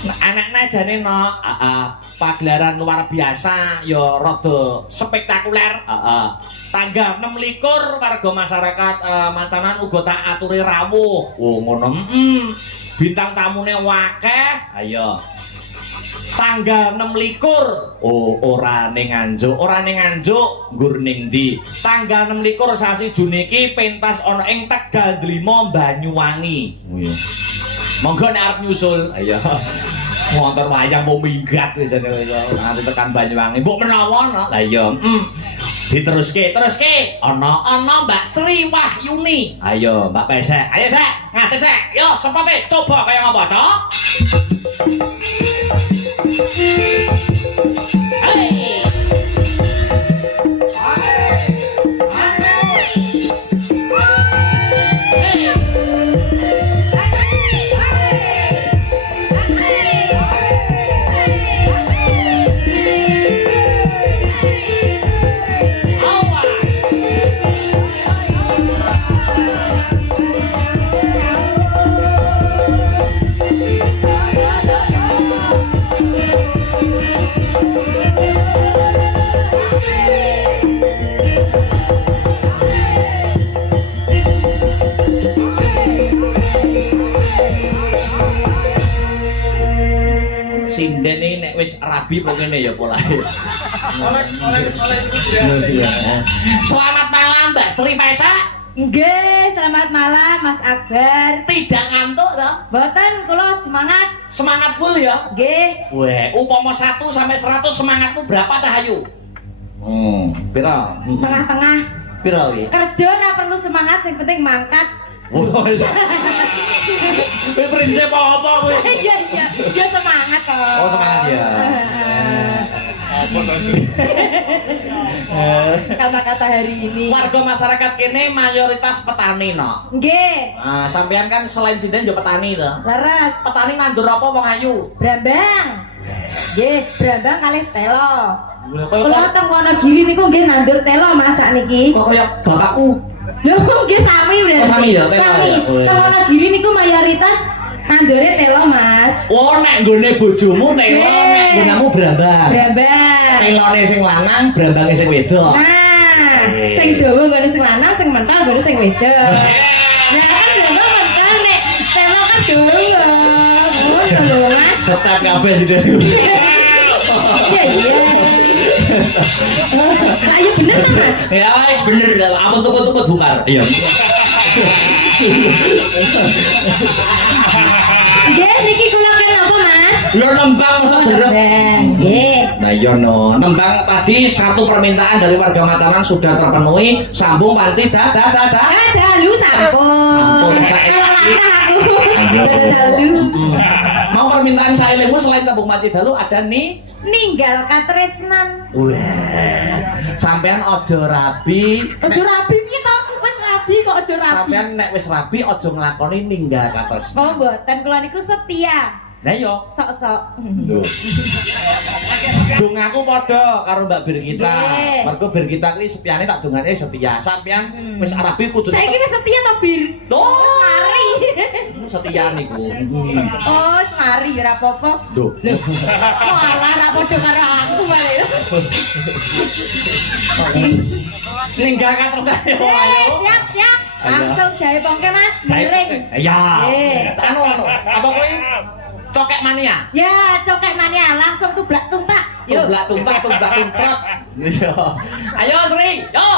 Anaknya jane no, pagelaran luar biasa, yo rada spektakuler. Tanggal 26 warga masyarakat Macanan uga tak aturi rawuh. Oh ngono. Bintang tamune wakeh. Ayo. Tanggal 26. Oh ora ning Nganjuk, nggur ning ndi? Tanggal 26 sasi Juni iki pentas ana ing Tegal Dlima Banyuwangi. Oh iya. Monggo nek arep nyusul. Ayo. Motor wayang mau minggat wis nanti tekan Banyuwangi. Mbok menawa no. Lah iya. Diteruske. Ana Mbak Sri Wahyuni. Ayo Mbak Pesek. Ayo Sek, ngadeg Sek. Yo sepote coba kaya ngapa to? Hey. Sinden ini nek wis rabi kok ngene ya polahe. Selamat malam Mbak Sri Pesek. Nggih, selamat malam Mas Akbar. Tidak ngantuk toh? Mboten, kula semangat. Semangat full ya? Nggih. Weh, upama 1 sampai 100 semangatmu berapa Cahayu? Pira? Tengah-tengah. Pira iki? Kerja ora perlu semangat, yang penting mangkat. Oh iya. Kowe prinsip apa kowe? Iya, ya semangat kok. Oh, semangat ya. Kata-kata hari ini. Warga masyarakat kene mayoritas petani no. Nggih. Nah, sampean kan selain sinden juga petani to. Leres. Petani nandur apa wong ayu? Brambang. Nggih, brambang kalih telo. Kula teng Wonogiri niku nggih nandur telo masak niki. Kok kaya bapakku. Lho, nggih sami berarti. Sami ya, telo. Sami. Teng Wonogiri niku mayoritas nandure telo, Mas. Oh, nek nggone bojomu telo, nek nggonamu brambang. Brambang. Telone sing lanang, brambange sing wedok. Nah, sing Jawa nggone sing lanang, sing mental nggone sing wedok. Nah, kan Jawa mental nek telo kan Jawa. Ngono lho, Mas. Setat kabeh sih dari. Iya. Ayo bener kan, Mas? Ya wis bener lah, apa tuku-tuku bungkar. Iya. Nggih, niki kula kan apa, Mas? Lho nembang masa derep. Nggih. Nah iya no, nembang tadi satu permintaan dari warga Macanan sudah terpenuhi. Sambung panci Dalu sampun. Dalu. Mau permintaan sailengmu selain sambung panci dalu ada nih Ninggal katresnan. Sampean ojo rabi. Ojo rabi piye to? Wis rabi kok ojo rabi. Sampean nek wis rabi ojo nglakoni ninggal katos. Oh, mboten kula niku setia. Lah yo. Sok-sok. Lho. Dongaku padha karo Mbak Birgita. Nggih. Mergo Birgita kuwi setiane tak dongane setia. Sampean wis rabi kudu. Saiki wis setia to, Bir? Loh, Mari. setia niku. Oh, mari ora apa-apa. Loh. Malah ora padha karo aku malah. Ninggal katos ayo. Siap. Langsung jahe pongke, Mas. Miring. Ya. Nggih. Anu. Apa kowe? Cokek mania. Ya, cokek mania langsung tublak tumpak. Yuk. Tumbak tuncrot. Yo. Ayo Sri, yo.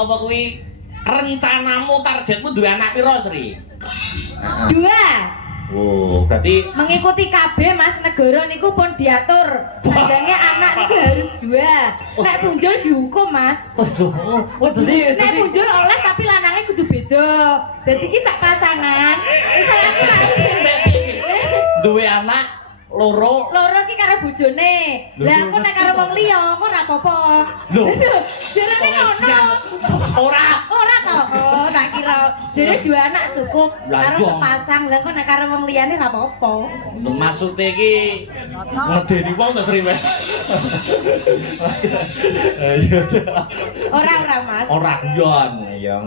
apa kuwi rencanamu targetmu duwe anak piro Sri? 2. Oh, berarti Mengikuti KB Mas, negara niku pun diatur sandangnya anak niku harus 2. Nek punjul dihukum Mas. Nek punjul oleh tapi lanangnya kudu beda. Jadi iki sak pasangan. Wis duwe anak loro ki karo bojone. Lah aku nek karo wong liya kok ora apa-apa. Lho. Jarene ngono. ora To. Oh, tak kira jare 2 anak cukup Lah, karo iya. sepasang. Lah kok nek karo wong liyane ora apa-apa. maksude iki ngedeni wong to Sri wes. Ora Mas. Ora guyon ya.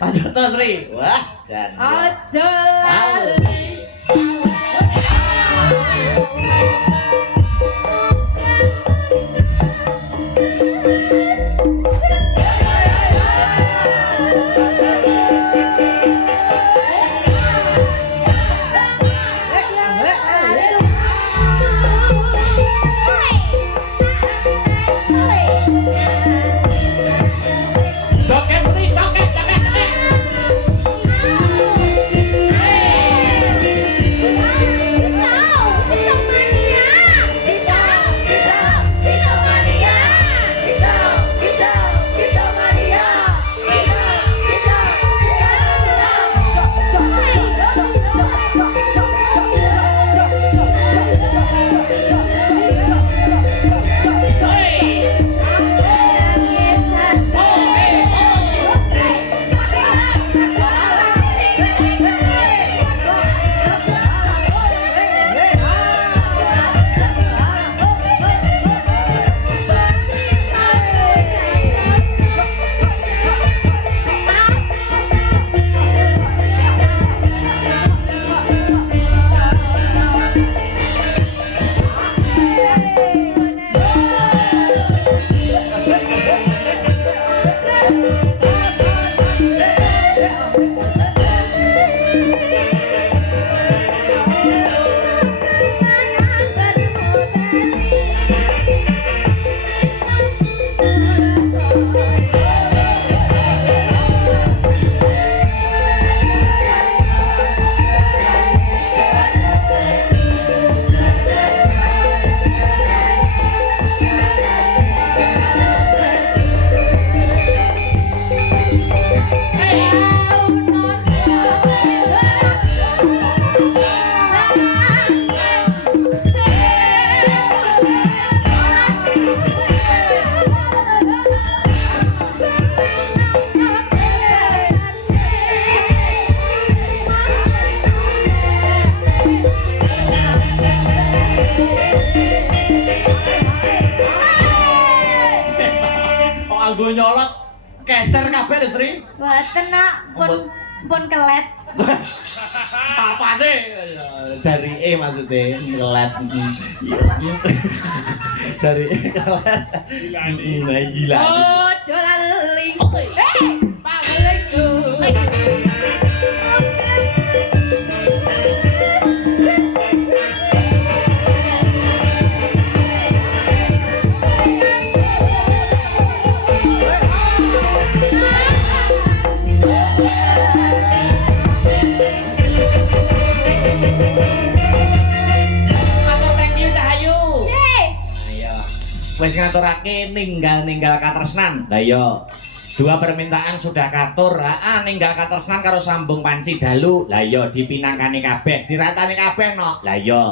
Lanjut to Sri. Wah, jan. Ojo lali. Joget Sri, joget, joget, joget. Kanggo nyolot kecer kabeh lho Sri. Mboten nak pun kelet. Apane? Jarike maksude ngelet. Jarike kelet. Gila. Ojo lali. Pamelingku. Wis ngaturake ninggal katresnan. Lah iya. 2 permintaan sudah katur. Ninggal katresnan karo sambung panci dalu. Lah iya dipinangkani kabeh, diratani kabeh no. Lah iya.